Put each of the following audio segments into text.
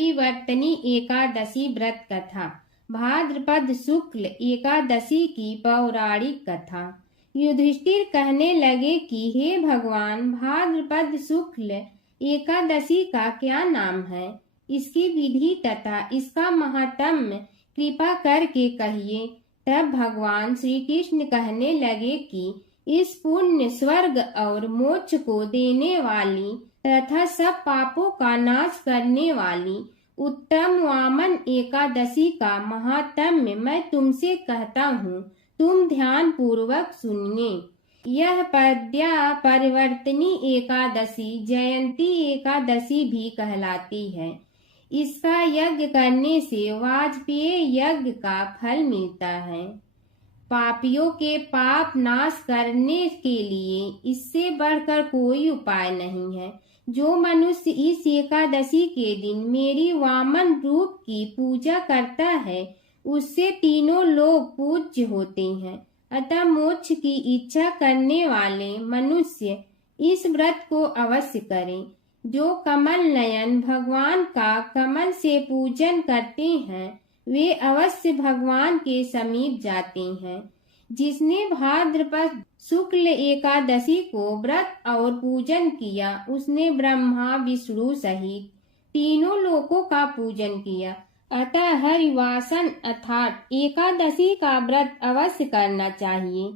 परिवर्तनी एकादशी व्रत कथा। भाद्रपद शुक्ल एकादशी की पौराणिक कथा। युधिष्ठिर कहने लगे कि हे भगवान, भाद्रपद शुक्ल एकादशी का क्या नाम है, इसकी विधि तथा इसका महात्म्य कृपा करके कहिए। तब भगवान श्री कृष्ण कहने लगे कि इस पुण्य, स्वर्ग और मोक्ष को देने वाली तथा सब पापों का नाश करने वाली उत्तम वामन एकादशी का महात्म्य मैं तुमसे कहता हूँ, तुम ध्यान पूर्वक सुनिए। यह पद्या परिवर्तनी एकादशी जयंती एकादशी भी कहलाती है। इसका यज्ञ करने से वाजपेय यज्ञ का फल मिलता है। पापियों के पाप नाश करने के लिए इससे बढ़कर कोई उपाय नहीं है। जो मनुष्य इस एकादशी के दिन मेरी वामन रूप की पूजा करता है, उससे तीनों लोग पूज्य होते हैं। अतः मोक्ष की इच्छा करने वाले मनुष्य इस व्रत को अवश्य करें। जो कमल नयन भगवान का कमल से पूजन करते हैं, वे अवश्य भगवान के समीप जाते हैं। जिसने भाद्रपद शुक्ल एकादशी को व्रत और पूजन किया, उसने ब्रह्मा विष्णु सहित तीनों लोकों का पूजन किया। अतः हरिवासन अर्थात एकादशी का व्रत अवश्य करना चाहिए।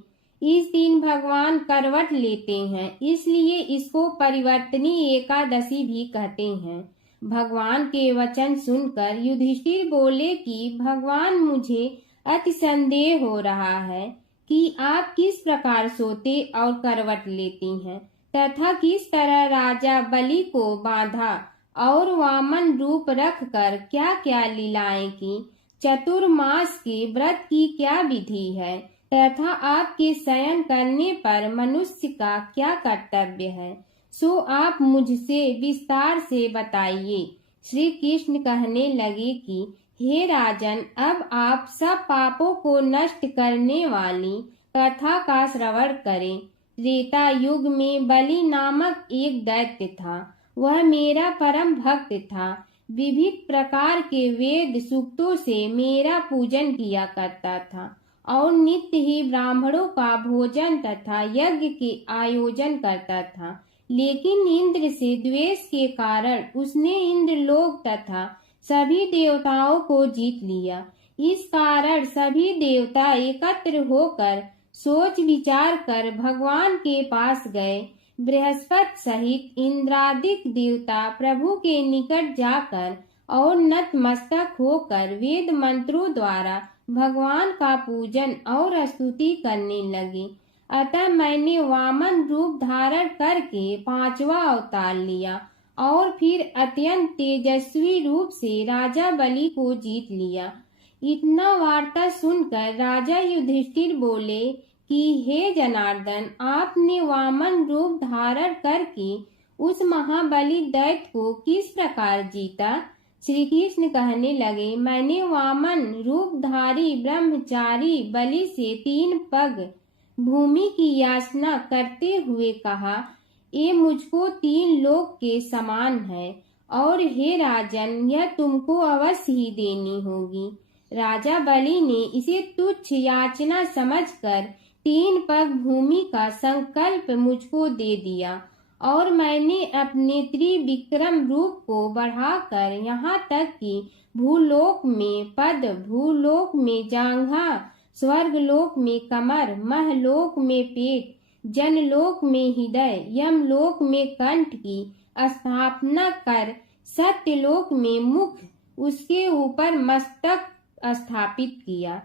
इस दिन भगवान करवट लेते हैं, इसलिए इसको परिवर्तनी एकादशी भी कहते हैं। भगवान के वचन सुनकर युधिष्ठिर बोले कि भगवान, मुझे अति संदेह हो रहा है कि आप किस प्रकार सोते और करवट लेती हैं तथा किस तरह राजा बलि को बांधा और वामन रूप रखकर क्या क्या लीलाएं की। चतुर्मास के व्रत की क्या विधि है तथा आपके शयन करने पर मनुष्य का क्या कर्तव्य है, सो आप मुझसे विस्तार से बताइए। श्री कृष्ण कहने लगे कि हे राजन, अब आप सब पापों को नष्ट करने वाली कथा का श्रवण करें। त्रेता युग में बलि नामक एक दैत्य था। वह मेरा परम भक्त था। विविध प्रकार के वेद सूक्तों से मेरा पूजन किया करता था और नित्य ही ब्राह्मणों का भोजन तथा यज्ञ के आयोजन करता था। लेकिन इंद्र से द्वेष के कारण उसने इंद्रलोक तथा सभी देवताओं को जीत लिया। इस कारण सभी देवता एकत्र होकर सोच विचार कर भगवान के पास गए। बृहस्पति सहित इंद्रादिक देवता प्रभु के निकट जाकर और नतमस्तक होकर वेद मंत्रों द्वारा भगवान का पूजन और स्तुति करने लगे। अतः मैंने वामन रूप धारण करके 5वां अवतार लिया और फिर अत्यंत तेजस्वी रूप से राजा बलि को जीत लिया। इतना वार्ता सुनकर राजा युधिष्ठिर बोले कि हे जनार्दन, आपने वामन रूप धारण करके उस महाबली दैत्य को किस प्रकार जीता। श्री कृष्ण कहने लगे, मैंने वामन रूपधारी ब्रह्मचारी बलि से 3 पग भूमि की याचना करते हुए कहा, ये मुझको 3 लोक के समान है और हे राजन, यह तुमको अवश्य ही देनी होगी। राजा बलि ने इसे तुच्छ याचना समझकर 3 पग भूमि का संकल्प मुझको दे दिया और मैंने अपने त्रिविक्रम रूप को बढ़ाकर यहाँ तक कि भूलोक में पद, भूलोक में जांघा, स्वर्गलोक में कमर, महलोक में पेट, जनलोक में हृदय, यमलोक में कंठ की स्थापना कर सत्यलोक में मुख, उसके ऊपर मस्तक स्थापित किया।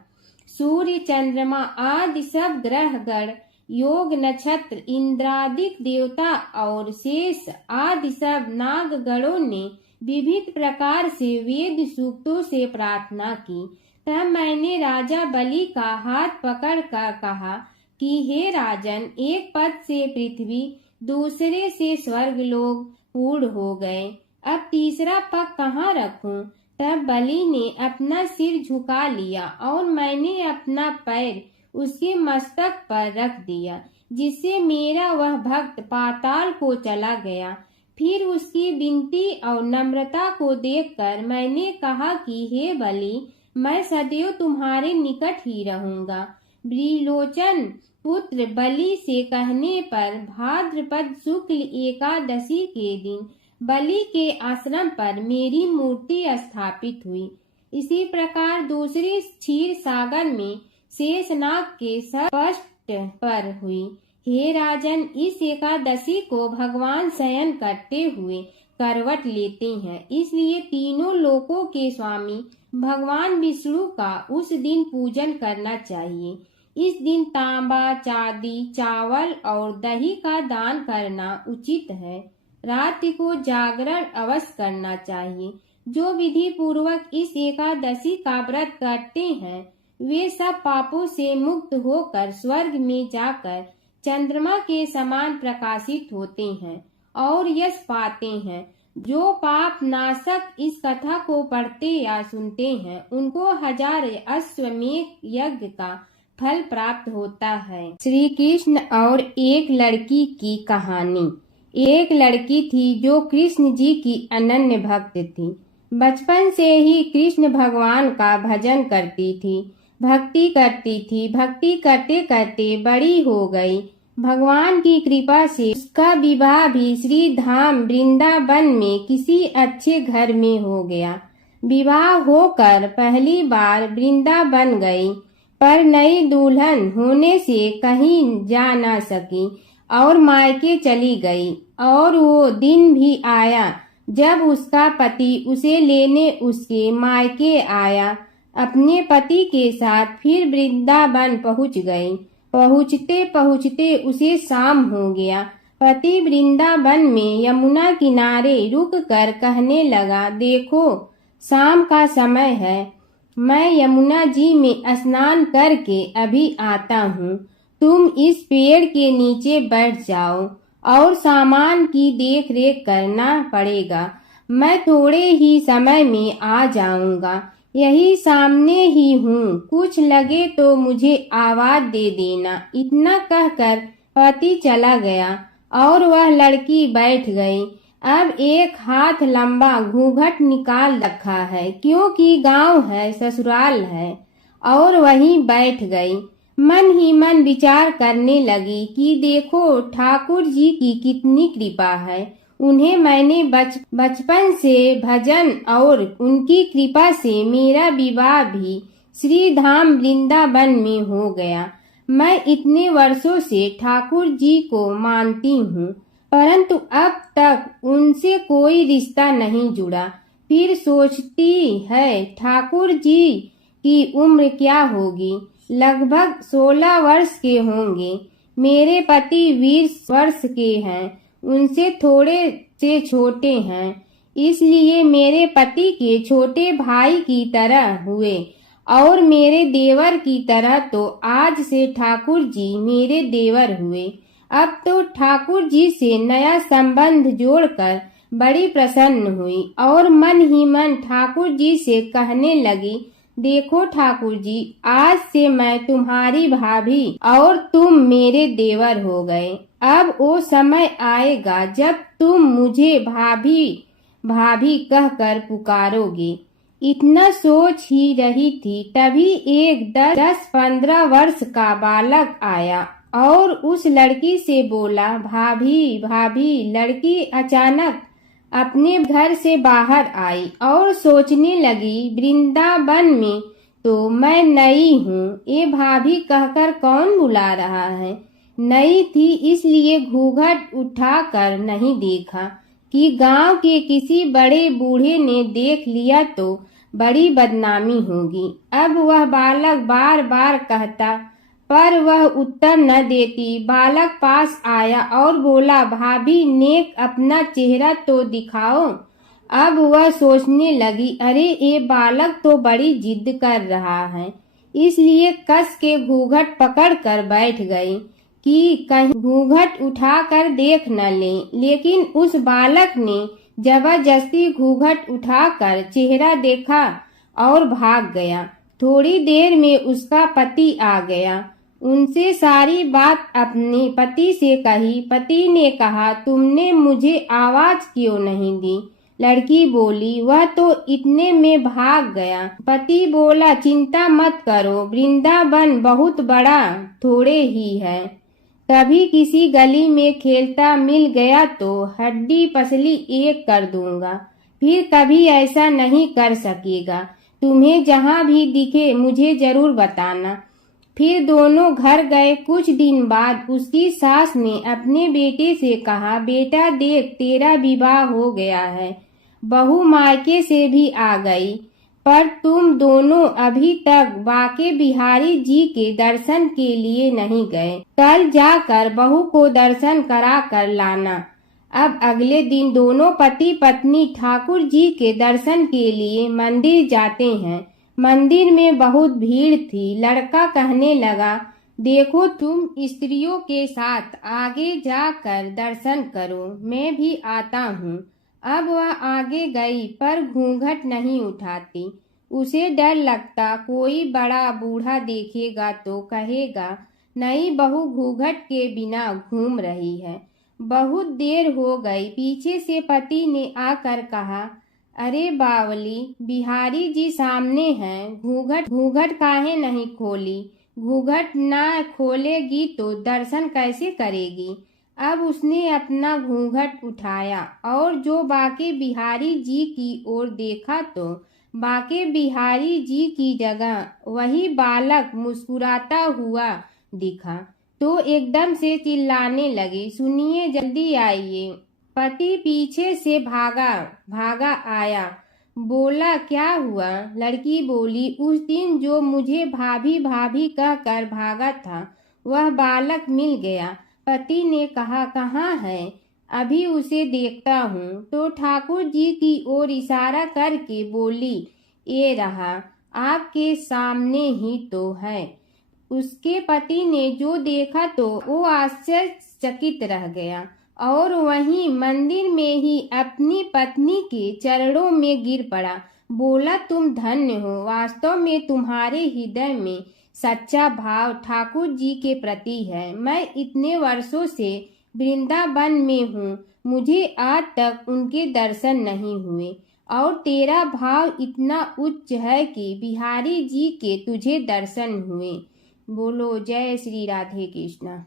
सूर्य, चंद्रमा आदि सब ग्रहगण, योग नक्षत्र, इंद्रादिक देवता और शेष आदि सब नागगणों ने विविध प्रकार से वेद सूक्तों से प्रार्थना की। तब मैंने राजा बलि का हाथ पकड़कर कहा कि हे राजन, एक पद से पृथ्वी, दूसरे से स्वर्गलोक पूर्ण हो गए। अब तीसरा पग कहाँ रखूं? तब बलि ने अपना सिर झुका लिया और मैंने अपना पैर उसके मस्तक पर रख दिया, जिससे मेरा वह भक्त पाताल को चला गया। फिर उसकी विनती और नम्रता को देखकर मैंने कहा कि हे बलि, मैं सदैव तुम्हारे निकट ही रहूंगा। ब्रीलोचन पुत्र बलि से कहने पर भाद्रपद शुक्ल एकादशी के दिन बलि के आश्रम पर मेरी मूर्ति स्थापित हुई। इसी प्रकार दूसरी क्षीर सागर में शेषनाग के स्पष्ट पर हुई। हे राजन, इस एकादशी को भगवान शयन करते हुए करवट लेते हैं, इसलिए तीनों लोकों के स्वामी भगवान विष्णु का उस दिन पूजन करना चाहिए। इस दिन तांबा, चांदी, चावल और दही का दान करना उचित है। रात को जागरण अवश्य करना चाहिए। जो विधि पूर्वक इस एकादशी का व्रत करते हैं वे सब पापों से मुक्त होकर स्वर्ग में जाकर चंद्रमा के समान प्रकाशित होते हैं और यश पाते हैं। जो पाप नाशक इस कथा को पढ़ते या सुनते हैं उनको 1000 अश्वमेध यज्ञ का फल प्राप्त होता है। श्री कृष्ण और एक लड़की की कहानी। एक लड़की थी जो कृष्ण जी की अनन्य भक्त थी। बचपन से ही कृष्ण भगवान का भजन करती थी, भक्ति करती थी। भक्ति करते करते बड़ी हो गई। भगवान की कृपा से उसका विवाह भी श्री धाम वृंदावन में किसी अच्छे घर में हो गया। विवाह होकर पहली बार वृंदावन गई, पर नई दुल्हन होने से कहीं जा न सकी और मायके चली गई। और वो दिन भी आया जब उसका पति उसे लेने उसके मायके आया। अपने पति के साथ फिर वृंदावन पहुंच गई। पहुंचते पहुंचते उसे शाम हो गया। पति वृंदावन में यमुना किनारे रुक कर कहने लगा, देखो शाम का समय है, मैं यमुना जी में स्नान करके अभी आता हूँ। तुम इस पेड़ के नीचे बैठ जाओ और सामान की देख रेख करना पड़ेगा। मैं थोड़े ही समय में आ जाऊंगा। यही सामने ही हूँ, कुछ लगे तो मुझे आवाज दे देना। इतना कहकर पति चला गया और वह लड़की बैठ गई। अब एक हाथ लंबा घूंघट निकाल रखा है, क्योंकि गांव है, ससुराल है, और वहीं बैठ गई। मन ही मन विचार करने लगी कि देखो ठाकुर जी की कितनी कृपा है। उन्हें मैंने बचपन से भजन और उनकी कृपा से मेरा विवाह भी श्री धाम वृंदावन में हो गया। मैं इतने वर्षों से ठाकुर जी को मानती हूँ, परंतु अब तक उनसे कोई रिश्ता नहीं जुड़ा। फिर सोचती है ठाकुर जी की उम्र क्या होगी, लगभग 16 वर्ष के होंगे। मेरे पति 20 वर्ष के हैं, उनसे थोड़े से छोटे हैं, इसलिए मेरे पति के छोटे भाई की तरह हुए और मेरे देवर की तरह। तो आज से ठाकुर जी मेरे देवर हुए। अब तो ठाकुर जी से नया संबंध जोड़कर बड़ी प्रसन्न हुई और मन ही मन ठाकुर जी से कहने लगी, देखो ठाकुर जी, आज से मैं तुम्हारी भाभी और तुम मेरे देवर हो गए। अब वो समय आएगा जब तुम मुझे भाभी भाभी कहकर पुकारोगे। इतना सोच ही रही थी, तभी एक 10-15 वर्ष का बालक आया और उस लड़की से बोला, भाभी भाभी। लड़की अचानक अपने घर से बाहर आई और सोचने लगी, वृंदावन में तो मैं नई हूँ, ये भाभी कहकर कौन बुला रहा है। नई थी इसलिए घूंघट उठाकर नहीं देखा कि गांव के किसी बड़े बूढ़े ने देख लिया तो बड़ी बदनामी होगी। अब वह बालक बार बार कहता, पर वह उत्तर न देती। बालक पास आया और बोला, भाभी नेक अपना चेहरा तो दिखाओ। अब वह सोचने लगी, अरे ये बालक तो बड़ी जिद कर रहा है, इसलिए कस के घूंघट पकड़ कर बैठ गई कि कहीं घूंघट उठाकर देख न ले। लेकिन उस बालक ने जबरदस्ती घूंघट उठाकर चेहरा देखा और भाग गया। थोड़ी देर में उसका पति आ गया उनसे सारी बात अपने पति से कही। पति ने कहा, तुमने मुझे आवाज क्यों नहीं दी? लड़की बोली, वह तो इतने में भाग गया। पति बोला, चिंता मत करो, वृंदावन बहुत बड़ा थोड़े ही है। कभी किसी गली में खेलता मिल गया तो हड्डी पसली एक कर दूंगा, फिर कभी ऐसा नहीं कर सकेगा। तुम्हें जहाँ भी दिखे मुझे जरूर बताना। फिर दोनों घर गए। कुछ दिन बाद उसकी सास ने अपने बेटे से कहा, बेटा देख, तेरा विवाह हो गया है, बहू मायके से भी आ गई, पर तुम दोनों अभी तक बाके बिहारी जी के दर्शन के लिए नहीं गए। कल जाकर बहू को दर्शन करा कर लाना। अब अगले दिन दोनों पति पत्नी ठाकुर जी के दर्शन के लिए मंदिर जाते हैं। मंदिर में बहुत भीड़ थी। लड़का कहने लगा, देखो तुम स्त्रियों के साथ आगे जाकर दर्शन करो, मैं भी आता हूँ। अब वह आगे गई पर घूंघट नहीं उठाती। उसे डर लगता कोई बड़ा बूढ़ा देखेगा तो कहेगा, नई बहू घूंघट के बिना घूम रही है। बहुत देर हो गई। पीछे से पति ने आकर कहा, अरे बावली, बिहारी जी सामने हैं, घूंघट काहे नहीं खोली? घूंघट ना खोलेगी तो दर्शन कैसे करेगी? अब उसने अपना घूंघट उठाया और जो बाके बिहारी जी की ओर देखा तो बाके बिहारी जी की जगह वही बालक मुस्कुराता हुआ दिखा। तो एकदम से चिल्लाने लगे, सुनिए, जल्दी आइए। पति पीछे से भागा आया। बोला, क्या हुआ? लड़की बोली, उस दिन जो मुझे भाभी भाभी कहकर भागा था वह बालक मिल गया। पति ने कहा, कहाँ है? अभी उसे देखता हूँ। तो ठाकुर जी की ओर इशारा करके बोली, ये रहा, आपके सामने ही तो है। उसके पति ने जो देखा तो वो आश्चर्यचकित रह गया और वहीं मंदिर में ही अपनी पत्नी के चरणों में गिर पड़ा। बोला, तुम धन्य हो, वास्तव में तुम्हारे हृदय में सच्चा भाव ठाकुर जी के प्रति है। मैं इतने वर्षों से वृंदावन में हूँ, मुझे आज तक उनके दर्शन नहीं हुए, और तेरा भाव इतना उच्च है कि बिहारी जी के तुझे दर्शन हुए। बोलो जय श्री राधे कृष्णा।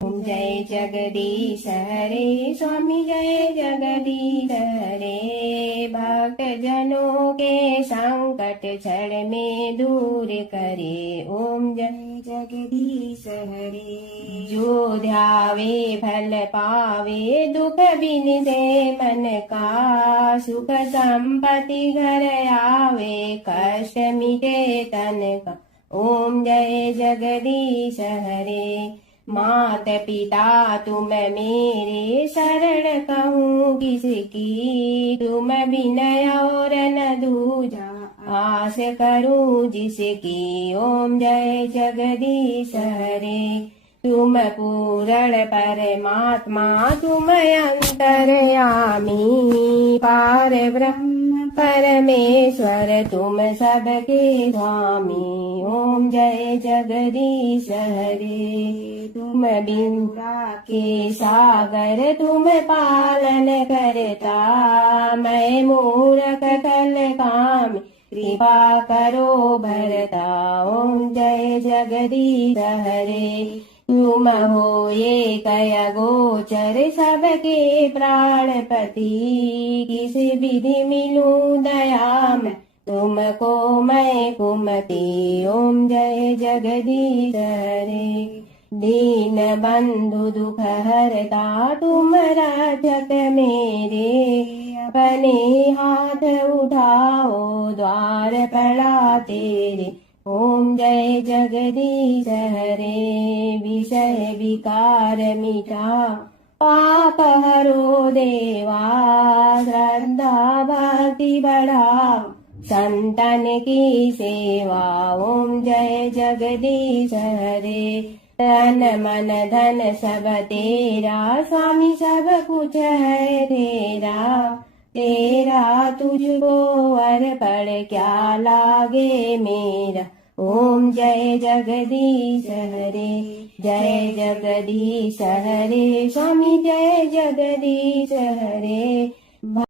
ओम जय जगदीश हरे, स्वामी जय जगदीश हरे। भक्त जनों के संकट क्षण में दूर करे, ओम जय जगदीश हरे। जो ध्यावे फल पावे, दुख बिन दे मन का, सुख संपत्ति घर आवे, कष्ट मिटे तन का, ओम जय जगदीश हरे। मात पिता तुम मेरे, शरण कहूँ किसकी, तुम विनय और न दूजा, आस करूँ जिसकी, ओम जय जगदीश हरे। तुम पूर्ण परमात्मा, तुम अंतर्यामी, पार ब्रह्म परमेश्वर, तुम सबके स्वामी, ओम जय जगदीश हरे। तुम बिंदा के सागर, तुम पालन करता, मैं मूर्ख कल काम, कृपा करो भरता, ओम जय जगदीश हरे। तुम हो ये कय गोचर, सबके प्राणपति, किस विधि मिलूं दया में, तुमको मैं कुमति, ओम जय जगदीश हरे। दीन बंधु दुख हरता, तुम रक्षक मेरे, अपने हाथ उठाओ, द्वार पड़ा तेरे, ओम जय जगदीश हरे। विषय विकार मिटा, पाप हरो देवा, श्रद्धा भक्ति बढ़ा, संतन की सेवा, ओम जय जगदीश हरे। तन मन धन सब तेरा, स्वामी सब कुछ है तेरा, तेरा तुझको अर्पण क्या लागे मेरा, ओम जय जगदीश हरे, जय जगदीश हरे, स्वामी जय जगदीश हरे।